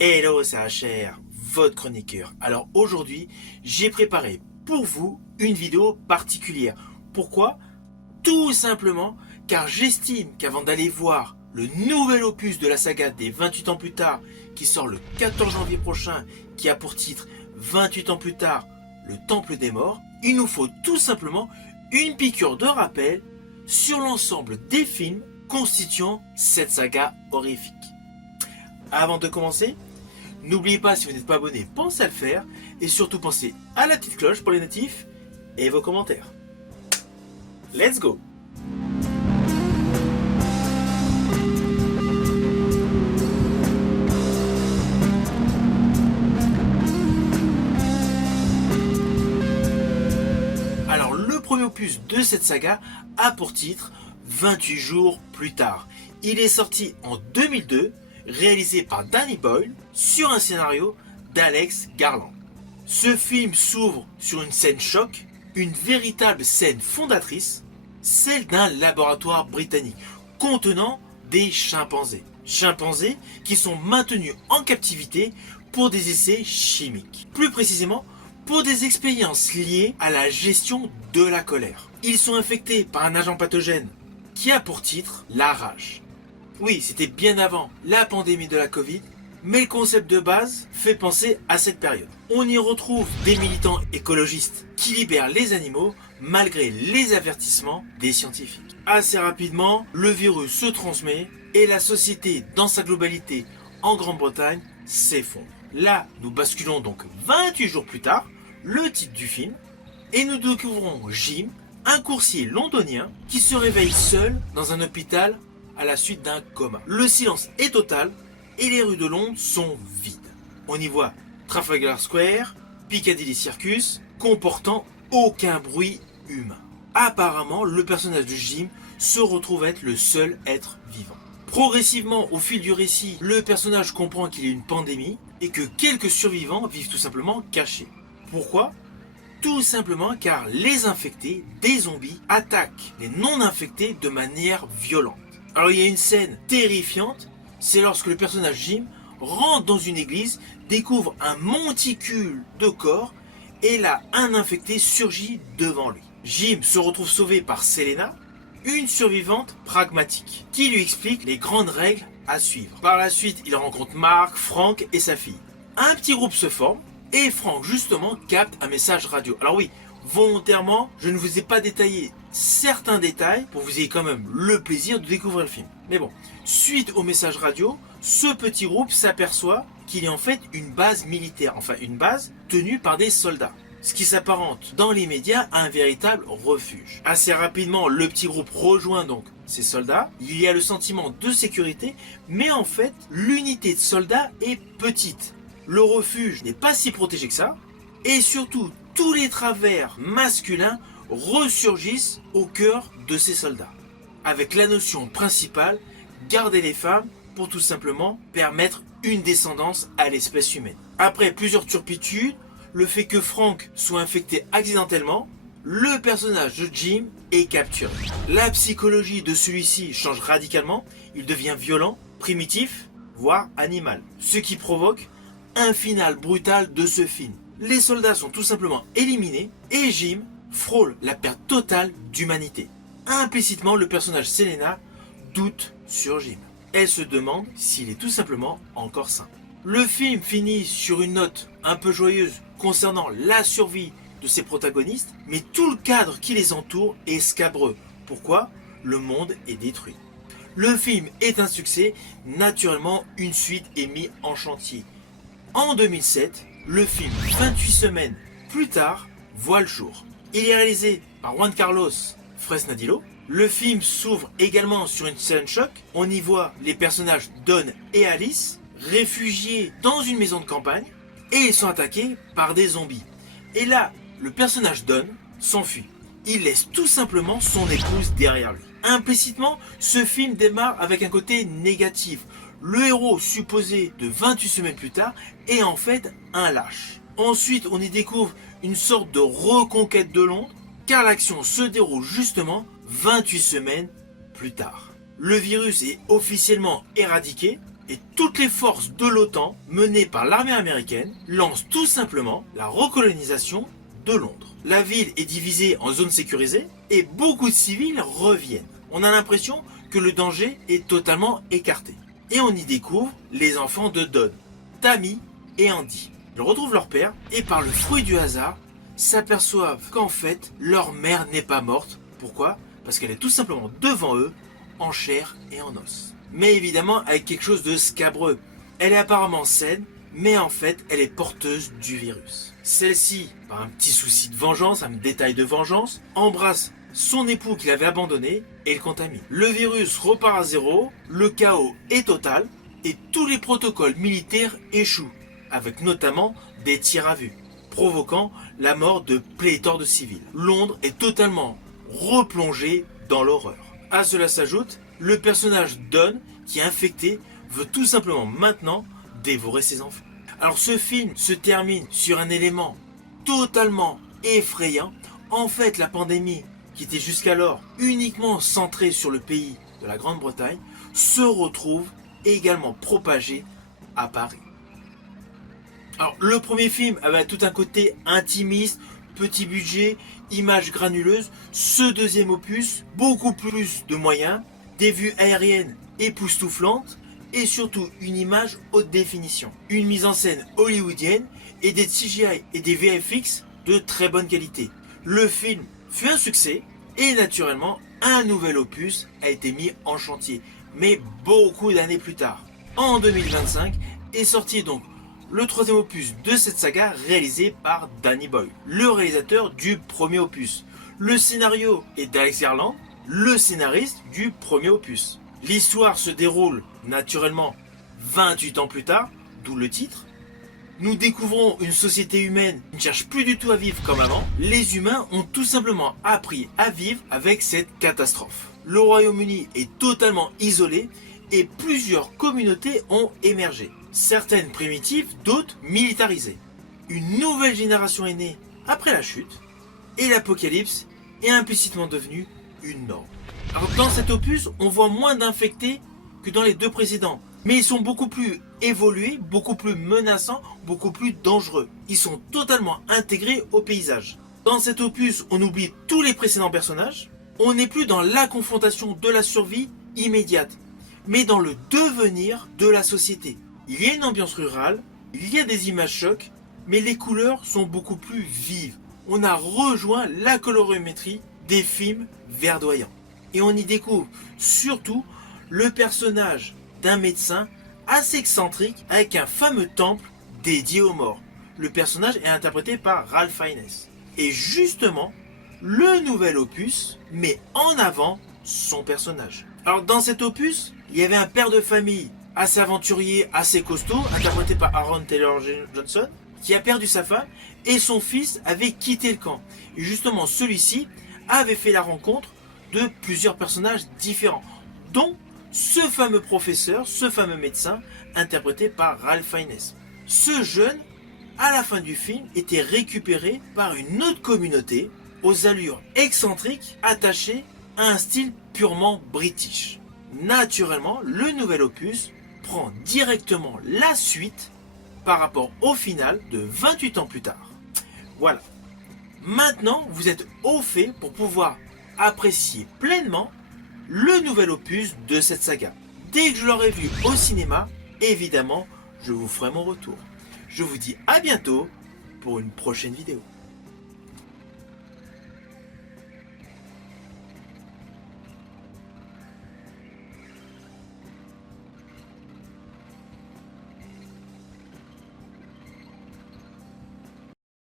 Hello, c'est HR, votre chroniqueur. Alors aujourd'hui, j'ai préparé pour vous une vidéo particulière. Pourquoi? Tout simplement car j'estime qu'avant d'aller voir le nouvel opus de la saga des 28 ans plus tard, qui sort le 14 janvier prochain, qui a pour titre 28 ans plus tard, le Temple des Morts, il nous faut tout simplement une piqûre de rappel sur l'ensemble des films constituant cette saga horrifique. Avant de commencer, n'oubliez pas, si vous n'êtes pas abonné, pensez à le faire. Et surtout pensez à la petite cloche pour les notifs et vos commentaires. Let's go! Alors le premier opus de cette saga a pour titre 28 jours plus tard. Il est sorti en 2002, réalisé par Danny Boyle sur un scénario d'Alex Garland. Ce film s'ouvre sur une scène choc, une véritable scène fondatrice, celle d'un laboratoire britannique contenant des chimpanzés. Chimpanzés qui sont maintenus en captivité pour des essais chimiques. Plus précisément, pour des expériences liées à la gestion de la colère. Ils sont infectés par un agent pathogène qui a pour titre la rage. Oui, c'était bien avant la pandémie de la Covid, mais le concept de base fait penser à cette période. On y retrouve des militants écologistes qui libèrent les animaux malgré les avertissements des scientifiques. Assez rapidement, le virus se transmet et la société dans sa globalité en Grande-Bretagne s'effondre. Là, nous basculons donc 28 jours plus tard, le titre du film, et nous découvrons Jim, un coursier londonien qui se réveille seul dans un hôpital à la suite d'un coma. Le silence est total et les rues de Londres sont vides. On y voit Trafalgar Square, Piccadilly Circus, comportant aucun bruit humain. Apparemment, le personnage de Jim se retrouve être le seul être vivant. Progressivement, au fil du récit, le personnage comprend qu'il y a une pandémie et que quelques survivants vivent tout simplement cachés. Pourquoi ? Tout simplement car les infectés, des zombies, attaquent les non-infectés de manière violente. Alors il y a une scène terrifiante, c'est lorsque le personnage Jim rentre dans une église, découvre un monticule de corps et là un infecté surgit devant lui. Jim se retrouve sauvé par Selena, une survivante pragmatique, qui lui explique les grandes règles à suivre. Par la suite, il rencontre Mark, Frank et sa fille. Un petit groupe se forme et Frank justement capte un message radio. Alors oui, volontairement, je ne vous ai pas détaillé certains détails pour que vous ayez quand même le plaisir de découvrir le film. Mais bon, suite au message radio, ce petit groupe s'aperçoit qu'il est en fait une base militaire, enfin une base tenue par des soldats. Ce qui s'apparente dans les médias à un véritable refuge. Assez rapidement, le petit groupe rejoint donc ces soldats. Il y a le sentiment de sécurité, mais en fait, l'unité de soldats est petite. Le refuge n'est pas si protégé que ça, et surtout, tous les travers masculins ressurgissent au cœur de ces soldats. Avec la notion principale, garder les femmes pour tout simplement permettre une descendance à l'espèce humaine. Après plusieurs turpitudes, le fait que Frank soit infecté accidentellement, le personnage de Jim est capturé. La psychologie de celui-ci change radicalement, il devient violent, primitif, voire animal. Ce qui provoque un final brutal de ce film. Les soldats sont tout simplement éliminés et Jim frôle la perte totale d'humanité. Implicitement, le personnage Selena doute sur Jim. Elle se demande s'il est tout simplement encore sain. Le film finit sur une note un peu joyeuse concernant la survie de ses protagonistes, mais tout le cadre qui les entoure est scabreux. Pourquoi ? Le monde est détruit. Le film est un succès, naturellement une suite est mise en chantier. En 2007, le film 28 semaines plus tard voit le jour. Il est réalisé par Juan Carlos Fresnadillo. Le film s'ouvre également sur une scène choc. On y voit les personnages Don et Alice réfugiés dans une maison de campagne et ils sont attaqués par des zombies. Et là, le personnage Don s'enfuit. Il laisse tout simplement son épouse derrière lui. Implicitement, ce film démarre avec un côté négatif. Le héros supposé de 28 semaines plus tard est en fait un lâche. Ensuite, on y découvre une sorte de reconquête de Londres, car l'action se déroule justement 28 semaines plus tard. Le virus est officiellement éradiqué, Et toutes les forces de l'OTAN, menées par l'armée américaine, lancent tout simplement la recolonisation de Londres. La ville est divisée en zones sécurisées et beaucoup de civils reviennent. On a l'impression que le danger est totalement écarté. Et on y découvre les enfants de Don, Tammy et Andy. Ils retrouvent leur père et par le fruit du hasard, s'aperçoivent qu'en fait, leur mère n'est pas morte. Pourquoi? Parce qu'elle est tout simplement devant eux, en chair et en os. Mais évidemment avec quelque chose de scabreux. Elle est apparemment saine, mais en fait, elle est porteuse du virus. Celle-ci, par un petit souci de vengeance, un détail de vengeance, embrasse son époux qui l'avait abandonné et le contamine. Le virus repart à zéro, le chaos est total et tous les protocoles militaires échouent, avec notamment des tirs à vue, provoquant la mort de pléthore de civils. Londres est totalement replongée dans l'horreur. À cela s'ajoute le personnage Don, qui est infecté, veut tout simplement maintenant dévorer ses enfants. Alors ce film se termine sur un élément totalement effrayant. En fait, la pandémie, qui était jusqu'alors uniquement centrée sur le pays de la Grande-Bretagne, se retrouve également propagée à Paris. Alors le premier film avait tout un côté intimiste, petit budget, images granuleuses. Ce deuxième opus, beaucoup plus de moyens, des vues aériennes époustouflantes et surtout une image haute définition. Une mise en scène hollywoodienne et des CGI et des VFX de très bonne qualité. Le film fut un succès et naturellement un nouvel opus a été mis en chantier, mais beaucoup d'années plus tard. En 2025 est sorti donc le troisième opus de cette saga réalisé par Danny Boyle, le réalisateur du premier opus. Le scénario est d'Alex Garland, le scénariste du premier opus. L'histoire se déroule naturellement 28 ans plus tard, d'où le titre. Nous découvrons une société humaine qui ne cherche plus du tout à vivre comme avant. Les humains ont tout simplement appris à vivre avec cette catastrophe. Le Royaume-Uni est totalement isolé et plusieurs communautés ont émergé. Certaines primitives, d'autres militarisées. Une nouvelle génération est née après la chute et l'apocalypse est implicitement devenue une norme. Alors dans cet opus, on voit moins d'infectés que dans les deux précédents, mais ils sont beaucoup plus évolués, beaucoup plus menaçants, beaucoup plus dangereux. Ils sont totalement intégrés au paysage. Dans cet opus, on oublie tous les précédents personnages, on n'est plus dans la confrontation de la survie immédiate, mais dans le devenir de la société. Il y a une ambiance rurale, il y a des images chocs, mais les couleurs sont beaucoup plus vives. On a rejoint la colorimétrie des films verdoyants. Et on y découvre surtout le personnage d'un médecin assez excentrique avec un fameux temple dédié aux morts. Le personnage est interprété par Ralph Fiennes. Et justement, le nouvel opus met en avant son personnage. Alors dans cet opus, il y avait un père de famille assez aventurier, assez costaud, interprété par Aaron Taylor Johnson, qui a perdu sa femme et son fils avait quitté le camp. Et justement, celui-ci avait fait la rencontre de plusieurs personnages différents, dont ce fameux professeur, ce fameux médecin, interprété par Ralph Fiennes. Ce jeune, à la fin du film, était récupéré par une autre communauté, aux allures excentriques, attachée à un style purement british. Naturellement, le nouvel opus prend directement la suite par rapport au final de 28 ans plus tard. Voilà. Maintenant, vous êtes au fait pour pouvoir apprécier pleinement le nouvel opus de cette saga. Dès que je l'aurai vu au cinéma, évidemment, je vous ferai mon retour. Je vous dis à bientôt pour une prochaine vidéo.